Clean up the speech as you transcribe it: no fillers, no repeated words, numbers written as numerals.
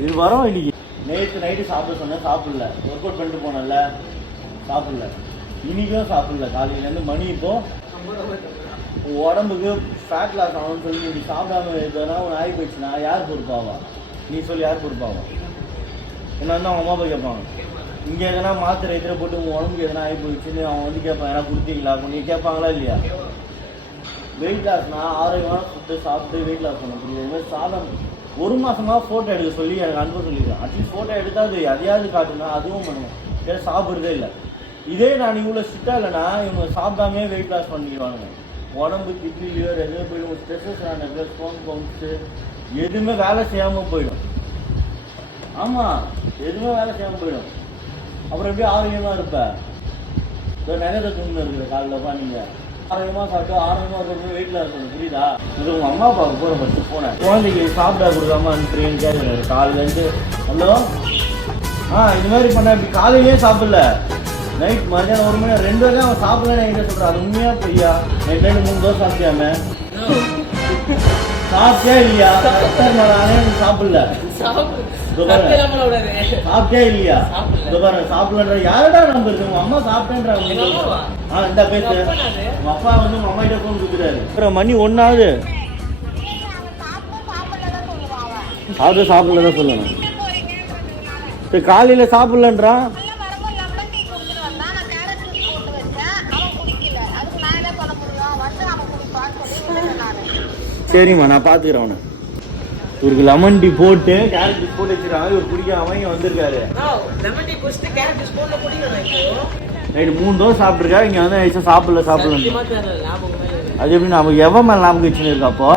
இது வரோம் இன்னைக்கு. நேற்று நைட்டு சாப்பிட சொன்னேன், சாப்பிடல. ஒர்க் அவுட் பண்ணிட்டு போனல, சாப்பிடல. இன்னைக்கும் சாப்பிடல. காலையிலேருந்து மணி இப்போ உடம்புக்கு ஃபேட் லாஸ் ஆகும்னு சொல்லி நீ சாப்பிடாம எதுனா ஒன்று ஆகி போயிடுச்சுன்னா யார் பொறுப்பாவா? நீ சொல்லி யார் பொறுப்பாவா? என்ன வந்து அவங்க அம்மா போய் கேட்பாங்க. இங்கே எதனா மாத்திரை எதிர போட்டு உங்கள் உடம்புக்கு எதனா ஆகி போயிடுச்சுன்னு அவன் வந்து கேட்பான், ஏன்னா கொடுத்தீங்களா நீ கேட்பாங்களா இல்லையா? வெயிட் லாஸ்னா ஆரோக்கியமான ஃபுட்டு சாப்பிட்டு வெயிட் லாஸ் பண்ண முடியும். இதுமாதிரி சாதம் ஒரு மாதமாக ஃபோட்டோ எடுக்க சொல்லி எனக்கு அனுப்ப சொல்லியிருக்கேன். அட்லீஸ்ட் ஃபோட்டோ எடுத்தால் அது எதையாவது காட்டுனா அதுவும் பண்ணுவேன். ஏன்னா சாப்பிட்றதே இல்லை. இதே நான் இவ்வளோ ஸ்ட்ரிக்டாக இல்லைன்னா இவங்க சாப்பிடாமே வெயிட் லாஸ் பண்ணிடுவாங்க. உடம்பு கிட்னி லிவர் எதுவுமே போயிடும். ஸ்ட்ரெஸ்ஸஸ் ஆன ஸ்போன் பவுன்ஸு எதுவுமே வேலை செய்யாமல் போயிடும். ஆமாம், எதுவுமே வேலை செய்யாமல் போயிடும். அப்புறம் எப்படி ஆரோக்கியமாக இருப்பேன்? நிறைய தூங்க இருக்கிற காலையில் நீங்கள் ஆரோக்கியமாக சாப்பிட்டு ஆரோக்கியமாக இருக்கிறது வெயிட்டில் இருக்கணும். புரியுதா? இது உங்கள் அம்மா அப்பாவுக்கு போகிற ஃபஸ்ட்டு போனேன். குழந்தைக்கு சாப்பிட கொடுக்காம அனுப்புறீங்கன்னு கேட்குறாரு காலையிலேருந்து. ஹலோ, இது மாதிரி பண்ண இப்படி காலையிலேயே சாப்பிடல, நைட் மதியானம் 1 மணி 2 வரையும் அவன் சாப்பிடலன்னு என்கிட்ட சொல்கிறான். அது உண்மையாக பொய்யா? நைட் 3 தோசை சாப்பிட்டியாமே? சாப்பிட்டே இல்லையா? நானே சாப்பிடல. சாப்பிட்டே இல்லையா? சாப்பிடல. யாரடா நம்ப இருக்கு? உங்க அம்மா சாப்பிட்டேன்றாங்க. இந்த பேசு. உங்க அப்பா வந்து உங்க அம்மா கிட்ட போன் கொடுக்குறாரு. மணி 1 ஆகுது. சாப்பிடலதான் சொல்லணும். காலையில சாப்பிடலன்றான். சரிம்மா, நான் பார்த்துக்கிறேன் அவனை. இவருக்கு லெமன் டீ போட்டு கேரட் ஜூஸ் போட்டு வச்சிருக்காங்க. இவர் குடிக்காம இங்கே வந்திருக்காரு. நைட்டு 3 தோசை சாப்பிட்ருக்காரு. இங்கே வந்து ஐசா சாப்பிடல. அது எப்படி நமக்கு எவன் மேலே ஞாபகம் வச்சுன்னு இருக்கா? அப்போ